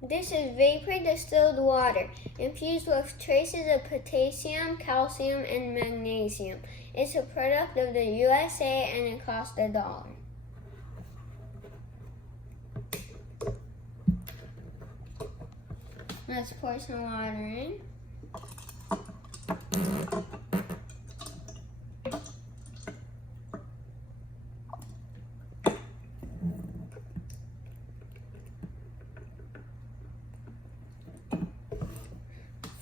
This is vapor distilled water, infused with traces of potassium, calcium, and magnesium. It's a product of the USA and it costs $1. Let's pour some water in.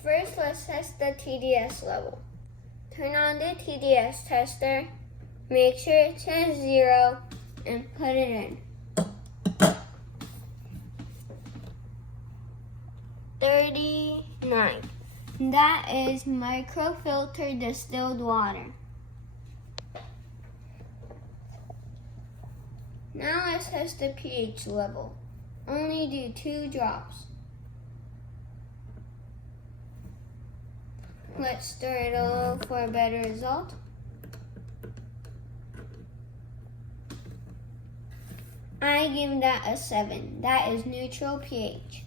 First, let's test the TDS level. Turn on the TDS tester, make sure it says 0, and put it in. 39. That is microfiltered distilled water. Now let's test the pH level. Only do 2 drops. Let's stir it a little for a better result. I give that a 7. That is neutral pH.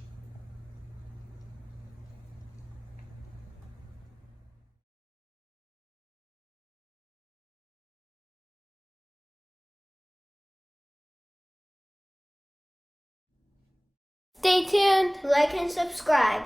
Stay tuned, like and subscribe.